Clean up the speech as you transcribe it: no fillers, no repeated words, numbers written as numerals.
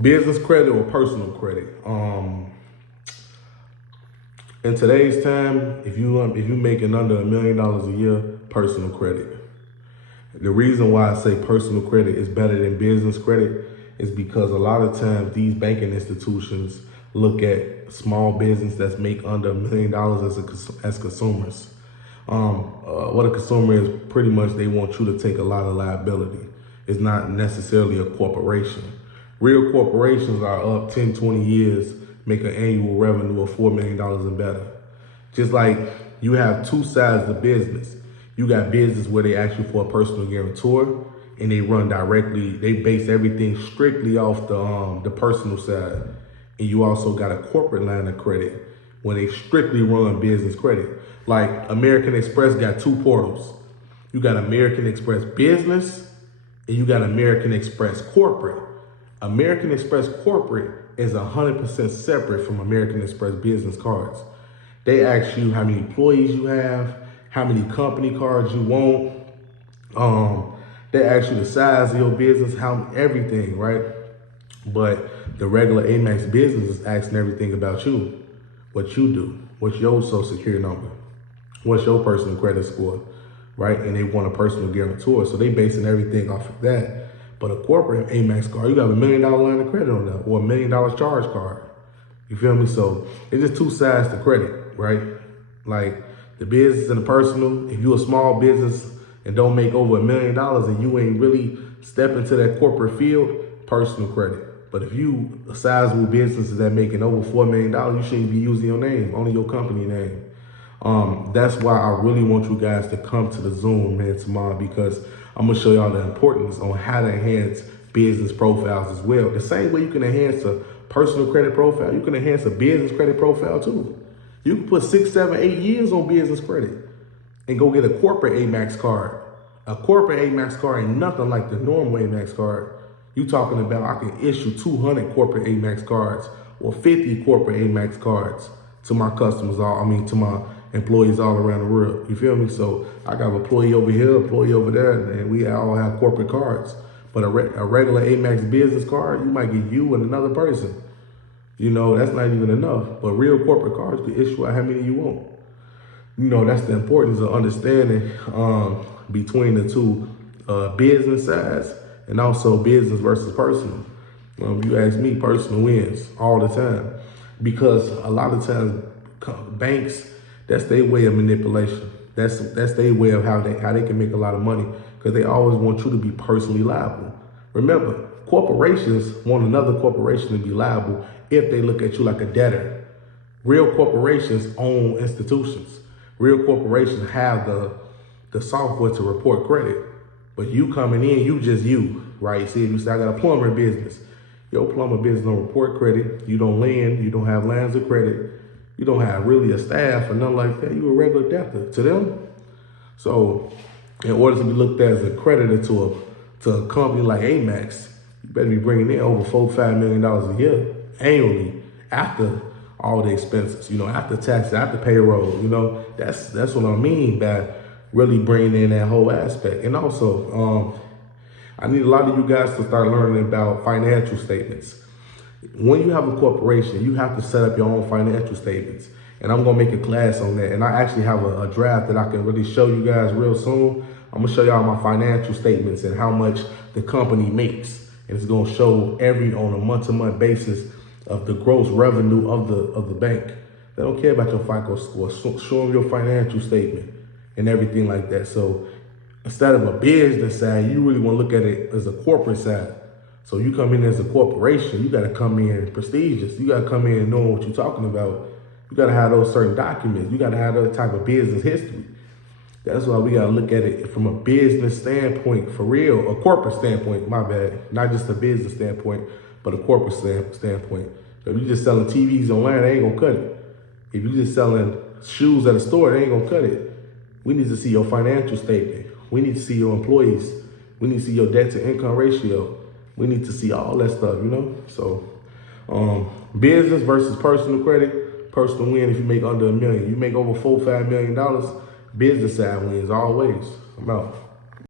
Business credit or personal credit. In today's time, if you making under $1 million a year, personal credit. The reason why I say personal credit is better than business credit is because a lot of times these banking institutions look at small business that's make under $1 million as consumers. What a consumer is, pretty much they want you to take a lot of liability. It's not necessarily a corporation. Real corporations are up 10, 20 years, make an annual revenue of $4 million and better. Just like you have two sides of business. You got business where they ask you for a personal guarantor and they run directly, they base everything strictly off the personal side. And you also got a corporate line of credit when they strictly run business credit. Like American Express got two portals. You got American Express Business and you got American Express Corporate. American Express Corporate is 100% separate from American Express Business cards. They ask you how many employees you have, how many company cards you want. They ask you the size of your business, everything, right? But the regular Amex Business is asking everything about you, what you do, what's your social security number, what's your personal credit score, right? And they want a personal guarantor, so they basing everything off of that. But a corporate Amex card, you got $1 million line of credit on that, or $1 million charge card. You feel me? So it's just two sides to credit, right? Like the business and the personal. If you're a small business and don't make over $1 million and you ain't really step into that corporate field, personal credit. But if you a sizable business that making over $4 million, you shouldn't be using your name, only your company name. That's why I really want you guys to come to the Zoom, man, tomorrow, because I'm gonna show y'all the importance on how to enhance business profiles as well. The same way you can enhance a personal credit profile, you can enhance a business credit profile too. You can put 6, 7, 8 years on business credit and go get a corporate Amex card. A corporate Amex card ain't nothing like the normal Amex card. You talking about I can issue 200 corporate Amex cards or 50 corporate Amex cards to my customers, to my employees all around the world. You feel me? So I got an employee over here, employee over there, and we all have corporate cards. But a regular Amex business card, you might get you and another person. You know, that's not even enough. But real corporate cards, you can issue out how many you want. You know, that's the importance of understanding between the two business sides and also business versus personal. You ask me, personal wins all the time. Because a lot of times banks, that's their way of manipulation. That's their way of how they can make a lot of money, because they always want you to be personally liable. Remember, corporations want another corporation to be liable if they look at you like a debtor. Real corporations own institutions. Real corporations have the software to report credit. But you coming in, you just you, right? See, you say, I got a plumber business. Your plumber business don't report credit. You don't lend. You don't have lines of credit. You don't have really a staff or nothing like that. You a regular debtor to them. So in order to be looked at as a creditor to a company like Amex, you better be bringing in over $4-5 million a year annually after all the expenses, after taxes, after payroll. That's what I mean by really bringing in that whole aspect. And also, I need a lot of you guys to start learning about financial statements. When you have a corporation, you have to set up your own financial statements. And I'm gonna make a class on that. And I actually have a draft that I can really show you guys real soon. I'm gonna show y'all my financial statements and how much the company makes. And it's gonna show on a month-to-month basis of the gross revenue of the bank. They don't care about your FICO score. Show them your financial statement and everything like that. So instead of a business side, you really wanna look at it as a corporate side. So you come in as a corporation, you gotta come in prestigious. You gotta come in knowing what you're talking about. You gotta have those certain documents. You gotta have that type of business history. That's why we gotta look at it from a business standpoint, for real, a corporate standpoint, my bad. Not just a business standpoint, but a corporate standpoint. If you're just selling TVs online, they ain't gonna cut it. If you're just selling shoes at a store, they ain't gonna cut it. We need to see your financial statement. We need to see your employees. We need to see your debt to income ratio. We need to see all that stuff, So business versus personal credit, personal win if you make under $1 million. You make over $4-5 million, business side wins always. I'm out.